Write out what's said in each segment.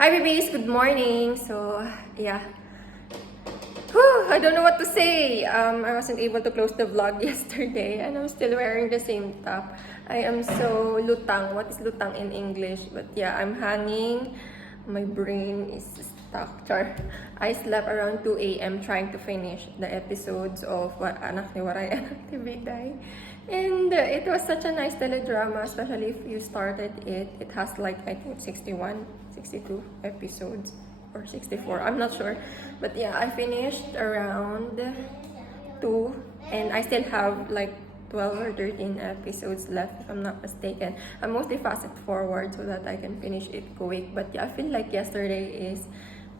Hi babies, good morning. So, yeah. Whew, I don't know what to say. I wasn't able to close the vlog yesterday and I'm still wearing the same top. I am so lutang. What is lutang in English? But yeah, I'm hanging. My brain is stuck. Char. I slept around 2 a.m. trying to finish the episodes of Anak ni Waray, Anak ni Bigay. And it was such a nice teledrama, especially if you started it. It has like, I think, 61, 62 episodes. Or 64, I'm not sure. But yeah, I finished around 2 and I still have like 12 or 13 episodes left if I'm not mistaken. I mostly fast it forward so that I can finish it quick. But yeah, I feel like yesterday is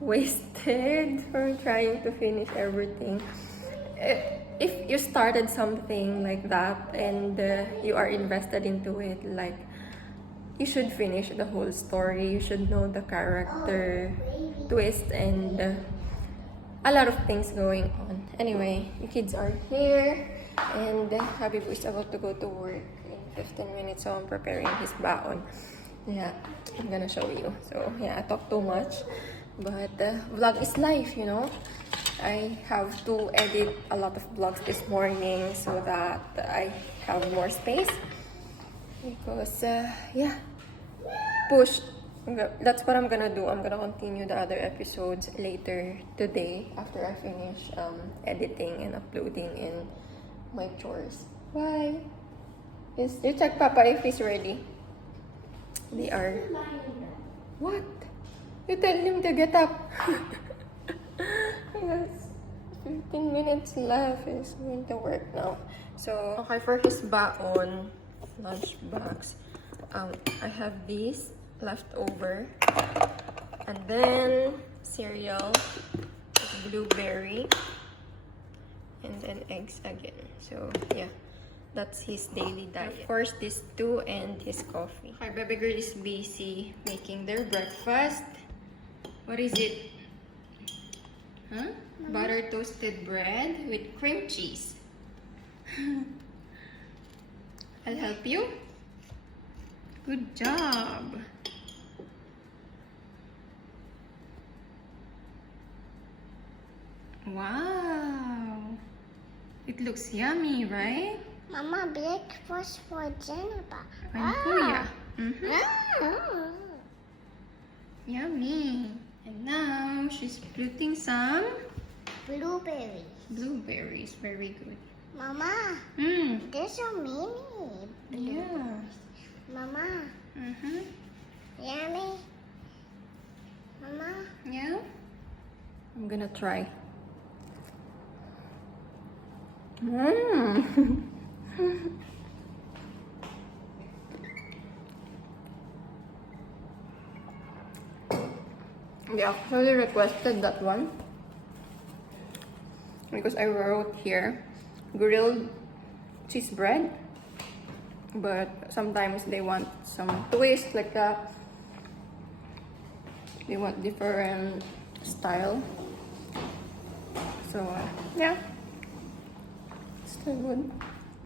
wasted for trying to finish everything. If you started something like that and you are invested into it, like you should finish the whole story. You should know the character twist and a lot of things going on. Anyway, the kids are here and Habibu is about to go to work in 15 minutes, so I'm preparing his baon. Yeah, I'm gonna show you. So yeah, I talk too much, but vlog is life, you know. I have to edit a lot of vlogs this morning so that I have more space. Because, yeah, push. That's what I'm gonna do. I'm gonna continue the other episodes later today after I finish editing and uploading in my chores. Bye. Yes, you check Papa if he's ready. They are. What? You tell him to get up. Yes. 15 minutes left. He's going to work now. So, okay, for his baon, lunch box, I have these left over, and then cereal, blueberry, and then eggs again. So yeah, that's his daily diet. Of course, these two and his coffee. Our baby girl is busy making their breakfast. What is it? Huh? Butter toasted bread with cream cheese. I'll help you. Good job. Wow. It looks yummy, right? Mama, breakfast for Jennifer. And Kuya. Mm-hmm. Ah. Yummy. And now she's putting some Blueberry. blueberries. Very good. Mama, Mm. there's so many. Yeah. Mama, Mm-hmm. yummy. Mama, Yeah. I'm gonna try. Mmm. They actually requested that one because I wrote here grilled cheese bread, but sometimes they want some twist like that. They want different style. So yeah, still good.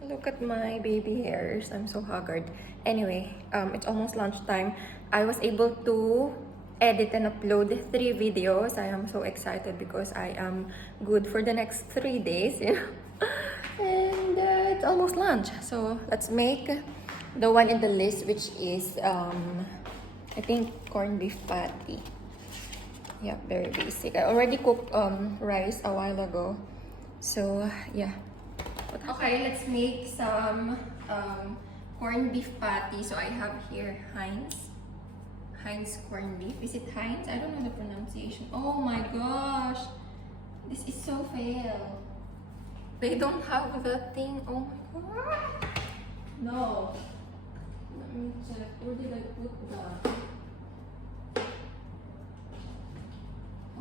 Look at my baby hairs. I'm so haggard. Anyway, it's almost lunchtime. I was able to edit and upload 3 videos. I am so excited because I am good for the next 3 days, you know. And it's almost lunch. So let's make the one in the list, which is I think corned beef patty. Yeah, very basic. I already cooked rice a while ago. So yeah. Okay, let's make some corned beef patty. So I have here Heinz corned beef. Is it Heinz? I don't know the pronunciation. Oh my gosh. This is so fail. They don't have that thing. Oh my god. No. Let me check. Where did I put that?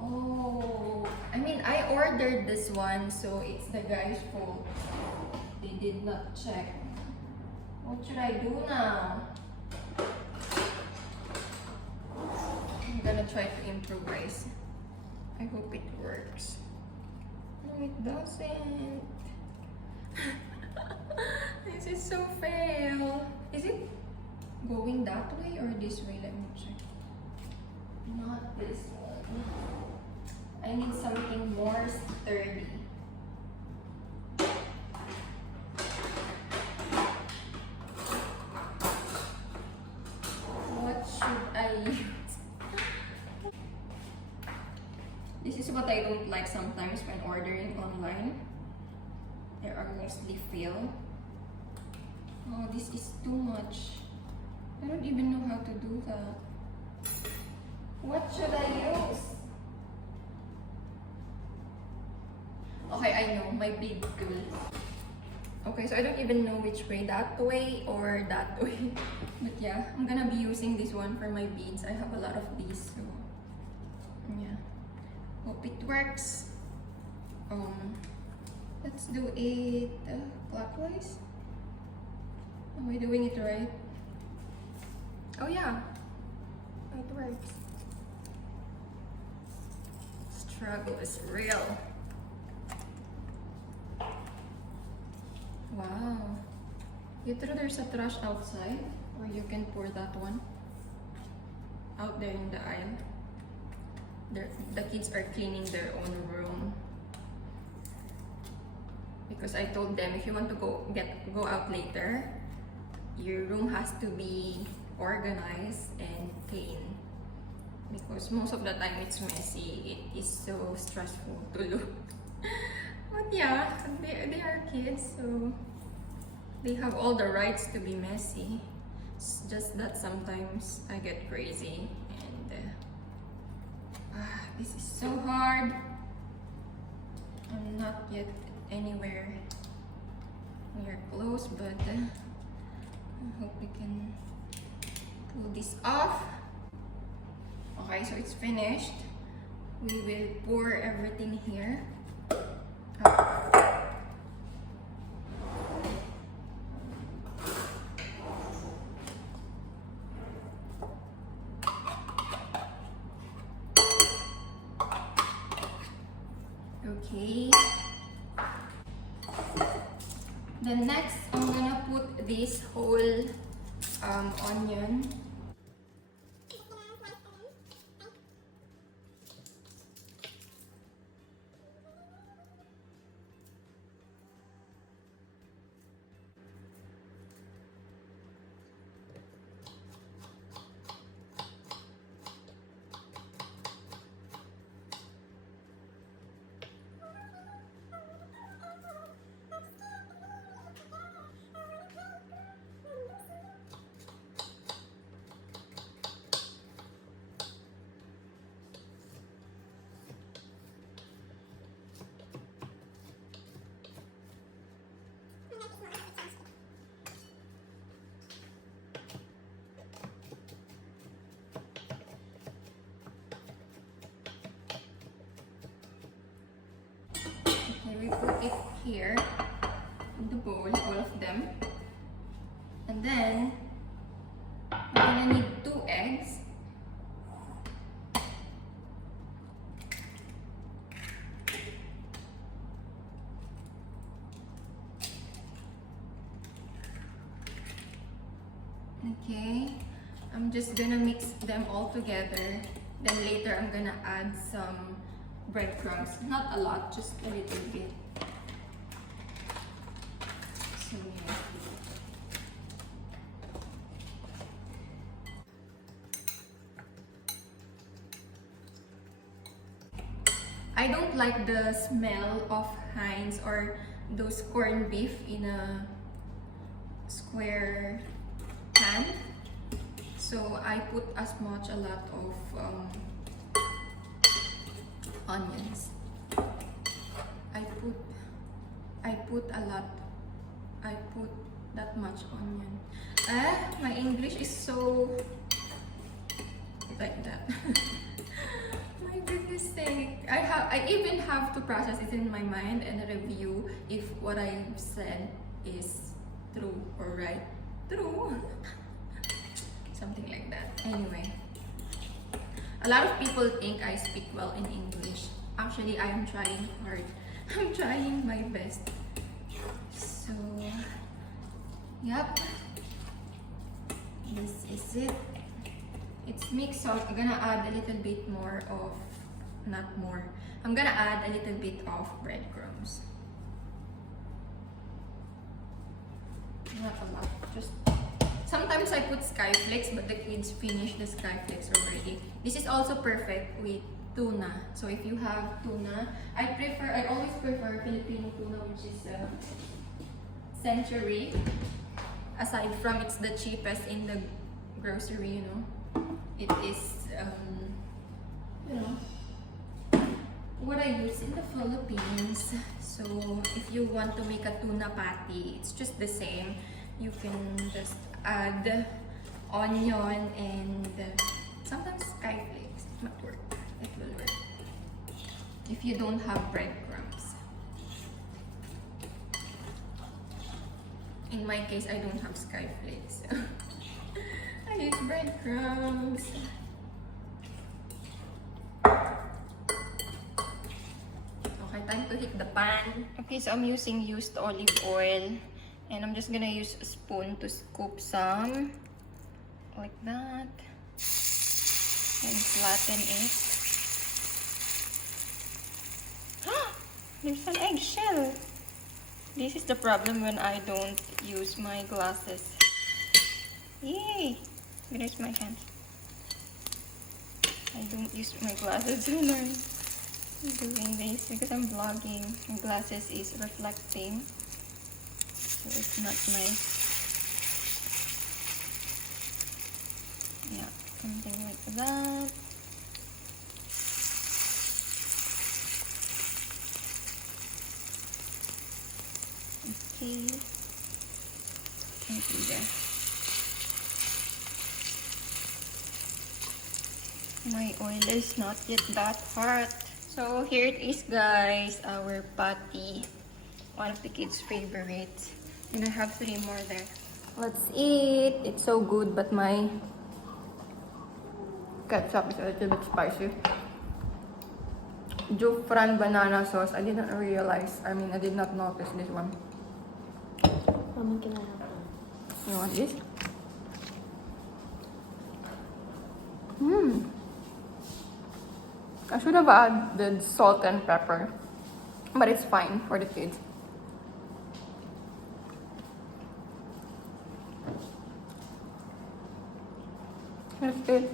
Oh, I mean, I ordered this one, so it's the guy's fault. They did not check. What should I do now? I'm gonna try to improvise. I hope it works. No, it doesn't. This is so fail. Is it going that way or this way? Let me check. Not this one. I need something more sturdy. What should I use? This is what I don't like sometimes when ordering online. There are mostly fill. Oh, this is too much. I don't even know how to do that. What should I use? Okay, I know, my big tool. Okay, so I don't even know which way, that way or that way. But yeah, I'm gonna be using this one for my beads. I have a lot of these, so yeah. Hope it works. Let's do it clockwise. Am I doing it right? Oh yeah, it works. Struggle is real. Wow. You throw there's a trash outside, or you can pour that one out there in the aisle. The kids are cleaning their own room. Because I told them if you want to go out later, your room has to be organized and clean. Because most of the time it's messy. It is so stressful to look. But yeah, they are kids, so they have all the rights to be messy. It's just that sometimes I get crazy and this is so hard. I'm not yet anywhere near close, but I hope we can pull this off. Okay, so it's finished. We will pour everything here. Okay. Then next, I'm gonna put this whole onion. Okay, we put it here in the bowl, all of them. And then we're gonna need 2 eggs. Okay, I'm just gonna mix them all together. Then later I'm gonna add some breadcrumbs. Not a lot, just a little bit. So yeah. I don't like the smell of Heinz or those corned beef in a square pan. So I put a lot of onions. I put a lot. I put that much onion. My English is so like that. My goodness sake. I even have to process it in my mind and review if what I said is true or right. True. Something like that. Anyway. A lot of people think I speak well in English. Actually, I am trying hard. I'm trying my best. So, yep. This is it. It's mixed, so I'm gonna add a little bit more of, not more, I'm gonna add a little bit of breadcrumbs. Not a lot, just sometimes I put sky flakes, but the kids finish the sky flakes already. This is also perfect with tuna. So if you have tuna, I always prefer Filipino tuna, which is Century. Aside from it's the cheapest in the grocery, you know, it is you know, what I use in the Philippines. So if you want to make a tuna patty, it's just the same. You can just add onion and sometimes sky flakes. It might work. It will work if you don't have breadcrumbs. In my case, I don't have sky flakes. So I use breadcrumbs. Okay, time to heat the pan. Okay, so I'm using used olive oil. And I'm just gonna use a spoon to scoop some. Like that. And flatten it. There's an eggshell. This is the problem when I don't use my glasses. Yay! Where's my hand? I don't use my glasses when I'm doing this because I'm vlogging. My glasses is reflecting, so it's not nice. Yeah, something like that. Okay. Thank you there. My oil is not yet that hot. So here it is, guys, our patty. One of the kids' favorites. And I have 3 more there. Let's eat. It's so good, but my ketchup is a little bit spicy. Jufran banana sauce. I didn't realize. I did not notice this one. Mama, can I have one? You want this? I should have added salt and pepper, but it's fine for the kids. That's good.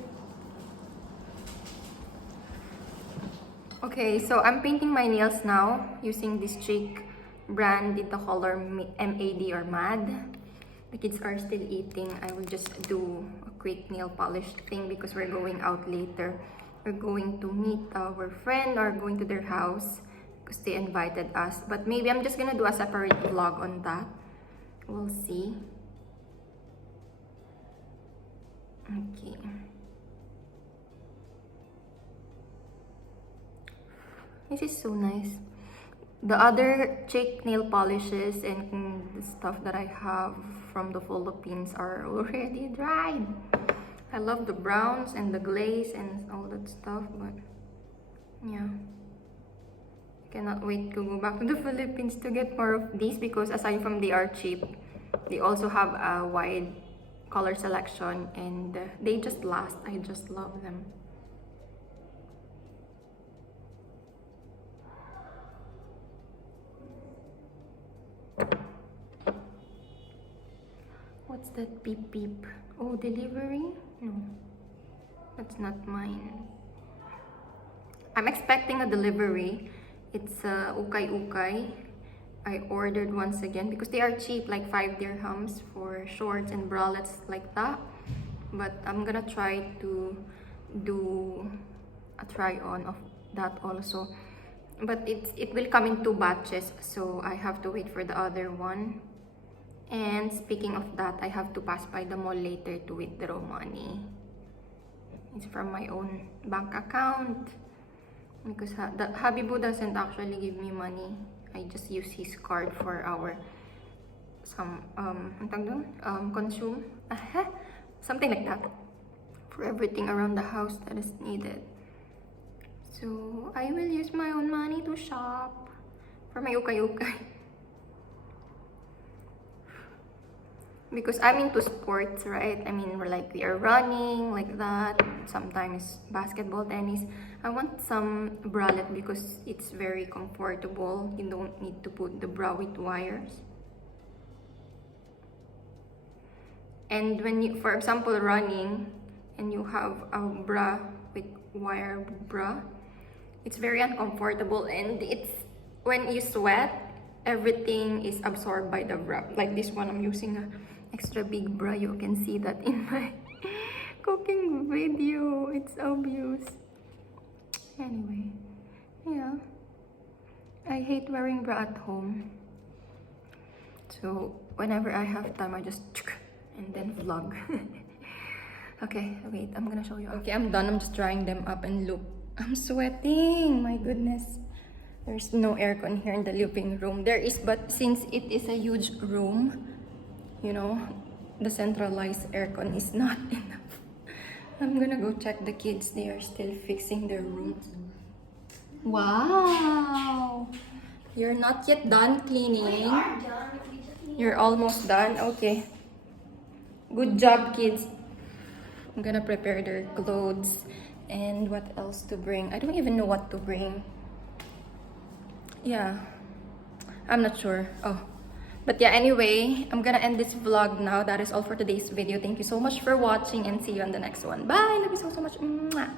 Okay, so I'm painting my nails now using this Cheek brand in the color MAD or MAD. The kids are still eating. I will just do a quick nail polish thing because we're going out later. We're going to meet our friend or going to their house because they invited us. But maybe I'm just gonna do a separate vlog on that. We'll see. Okay. This is so nice. The other Cheek nail polishes and the stuff that I have from the Philippines are already dried. I love the browns and the glaze and all that stuff, but yeah. I cannot wait to go back to the Philippines to get more of these because aside from they are cheap, they also have a wide color selection and they just last. I just love them. What's that beep beep? Oh, delivery? No, that's not mine. I'm expecting a delivery. It's ukay ukay. I ordered once again because they are cheap, like 5 dirhams for shorts and bralettes like that. But I'm gonna try to do a try on of that also. But it will come in 2 batches, so I have to wait for the other one. And speaking of that, I have to pass by the mall later to withdraw money. It's from my own bank account. Because Habibu doesn't actually give me money. I just use his card for our consume. Something like that. For everything around the house that is needed. So I will use my own money to shop for my ukay ukay. because I'm into sports, right? I mean, we are running like that, sometimes basketball, tennis. I want some bralette because it's very comfortable. You don't need to put the bra with wires. And when you, for example, running and you have a bra with wire bra, it's very uncomfortable, and it's when you sweat, everything is absorbed by the bra. Like this one, I'm using a extra big bra. You can see that in my cooking video. It's obvious. Anyway, yeah. I hate wearing bra at home. So whenever I have time, I just and then vlog. Okay, wait, I'm gonna show you. Okay, I'm done. I'm just drying them up, and look, I'm sweating. My goodness. There's no aircon here in the living room. There is, but since it is a huge room, you know, the centralized aircon is not enough. I'm gonna go check the kids. They are still fixing their rooms. Wow! You're not yet done cleaning. You're almost done? Okay. Good job, kids. I'm gonna prepare their clothes. And what else to bring? I don't even know what to bring. Yeah. I'm not sure. Oh. But yeah, anyway, I'm gonna end this vlog now. That is all for today's video. Thank you so much for watching, and see you on the next one. Bye! Love you so much. Mwah.